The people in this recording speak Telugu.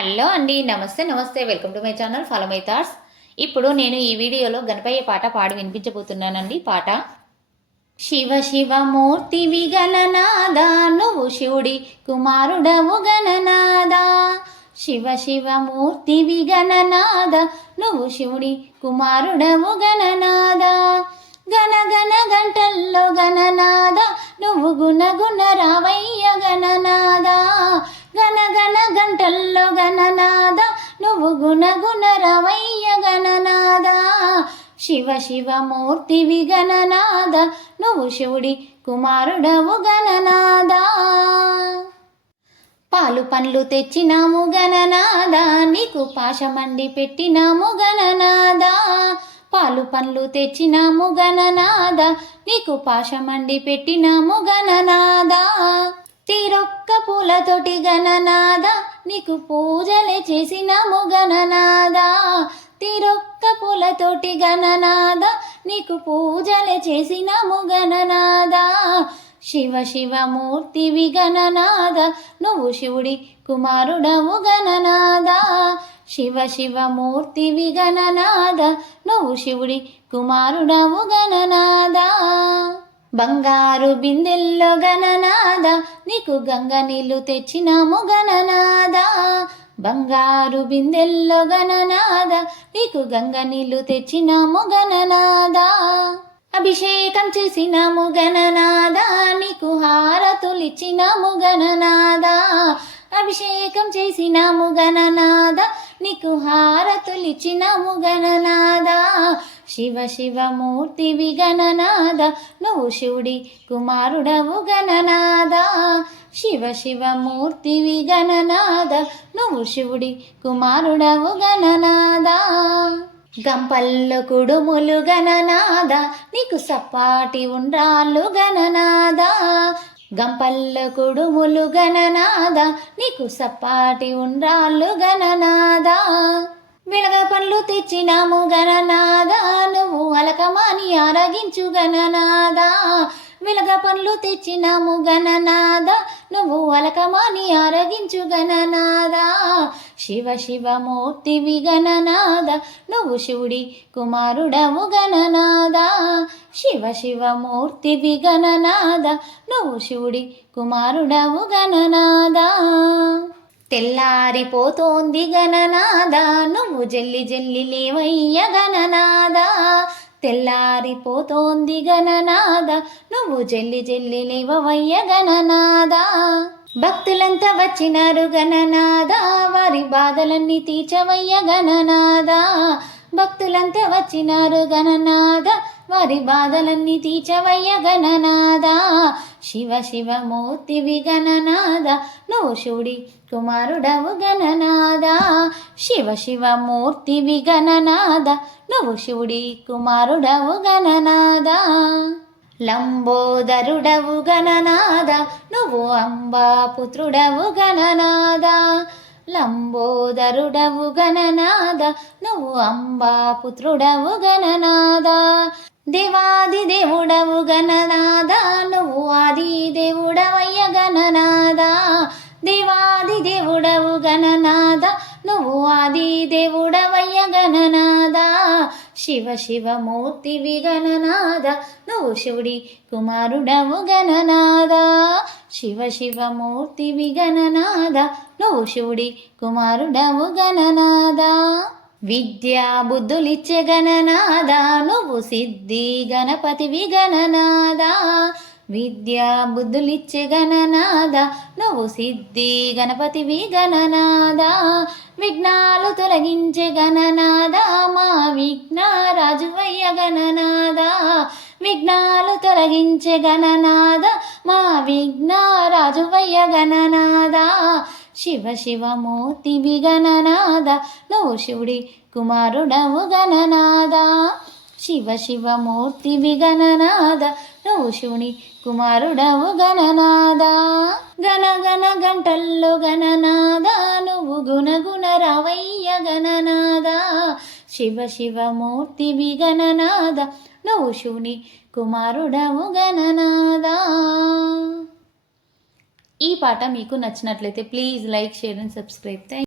హలో అండి. నమస్తే. నమస్తే. Welcome to my channel follow my thoughts. ఇప్పుడు నేను ఈ వీడియోలో గణపయ్య పాట పాడి వినిపించబోతున్నానండి. పాట శివ శివ మూర్తివి గణనాద నువ్వు శివుడి కుమారుడవు గణనాద. శివ శివ మూర్తివి గణనాద నువ్వు శివుడి కుమారుడవు గణనాద. గణ గణ గంటల్లో గణనాద నువ్వు గుణ గుణ రావయ్య గణనాద. గణ గణ గంటల్లో గణనాద నువ్వు గుణ గుణ రవయ్య గణనాద. శివ శివ మూర్తివి గణనాద నువ్వు శివుడి కుమారుడవు గణనాద. పాలు పండ్లు తెచ్చినాము గణనాద నీకు పాశమండి పెట్టినాము గణనాద. పాలు పండ్లు తెచ్చినాము గణనాద నీకు పాశమండి పెట్టినాము గణనాద. తీరొక్క పూలతోటి గణనాద నీకు పూజలే చేసినాము గణనాద. తీరొక్క పూలతోటి గణనాద నీకు పూజలే చేసినాము గణనాద. శివ శివ మూర్తివి గణనాద నువ్వు శివుడి కుమారుడవు గణనాద. శివ శివ మూర్తివి గణనాద నువ్వు శివుడి కుమారుడవు గణనాద. బంగారు బిందెల్లో గణనాద నీకు గంగ నీళ్ళు తెచ్చినాము గణనాద. బంగారు బిందెల్లో గణనాద నీకు గంగ నీళ్ళు తెచ్చినాము గణనాద. అభిషేకం చేసినాము గణనాద నీకు హారతులిచ్చినాము గణనాద. అభిషేకం చేసినాము గణనాద నీకు హారతులిచ్చినాము గణనాద. శివ శివ మూర్తివి గణనాద నువ్వు శివుడి కుమారుడవు గణనాద. శివ శివ మూర్తివి గణనాద నువ్వు శివుడి కుమారుడవు గణనాద. గంపల్లో కుడుములు గణనాద నీకు సప్పాటి ఉండ్రాళ్ళు గణనాద. గంపల్లో కుడుములు గణనాద నీకు సప్పాటి ఉండ్రాళ్ళు గణనాద. వెలగ పండ్లు తెచ్చినాము గణనాద నువ్వు అలకమాని ఆరగించు గణనాద. వెలగ పండ్లు తెచ్చినాము గణనాద నువ్వు అలకమాని ఆరగించు గణనాద. శివ శివ మూర్తివి గణనాద నువ్వు శివుడి కుమారుడవు గణనాద. శివ శివ మూర్తివి గణనాద నువ్వు శివుడి కుమారుడవు గణనాద. తెల్లారిపోతోంది గణనాద నువ్వు జల్లి జల్లి లేవయ్య గణనాద. తెల్లారిపోతోంది గణనాద నువ్వు జల్లి జల్లి లేవయ్య గణనాద. భక్తులంతా వచ్చినారు గణనాద వారి బాధలన్నీ తీర్చవయ్య గణనాద. భక్తులంతా వచ్చినారు గణనాద వారి బాధలన్నీ తీర్చవయ్య గణనాద. శివ శివ మూర్తివి గణనాద నువ్వు శివుడి కుమారుడవు గణనాద. శివ శివ మూర్తివి గణనాద నువ్వు శివుడి కుమారుడవు గణనాద. లంబోదరుడవు గణనాద నువ్వు అంబా పుత్రుడవు గణనాద. లంబోదరుడవు గణనాద నువ్వు అంబా పుత్రుడవు గణనాద. దేవాది దేవుడవు గణనాద నువ్వు ఆది దేవుడవయ్య గణనాద. దేవాది దేవుడవు గణనాద నువ్వు ఆది దేవుడవయ్య గణనాద. శివ శివ మూర్తివి గణనాద నువ్వు శివుడి కుమారుడవు గణనాద. శివ శివ మూర్తివి గణనాద నువ్వు శివుడి కుమారుడవు గణనాద. విద్యా బుద్ధులిచ్చే గణనాద నువ్వు సిద్ధి గణపతివి గణనాద. విద్యా బుద్ధులిచ్చే గణనాద నువ్వు సిద్ధి గణపతివి గణనాద. విఘ్నాలు తొలగించే గణనాద మా విఘ్నరాజువయ్య గణనాద. విఘ్నాలు తొలగించే గణనాద మా విఘ్నరాజువయ్య గణనాద. శివ శివ మూర్తివి గణనాద నువ్వు శివుడి కుమారుడవు గణనాద. శివ శివ మూర్తివి గణనాద నువ్వు శివుని కుమారుడవు గణనాద. గణ గణ గంటల్లో గణనాద నువ్వు గుణ గుణ రావయ్య గణనాద. శివ శివ మూర్తివి గణనాద నువ్వు శివుని కుమారుడవు గణనాద. ఈ పాట మీకు నచ్చినట్లయితే please like, share and subscribe.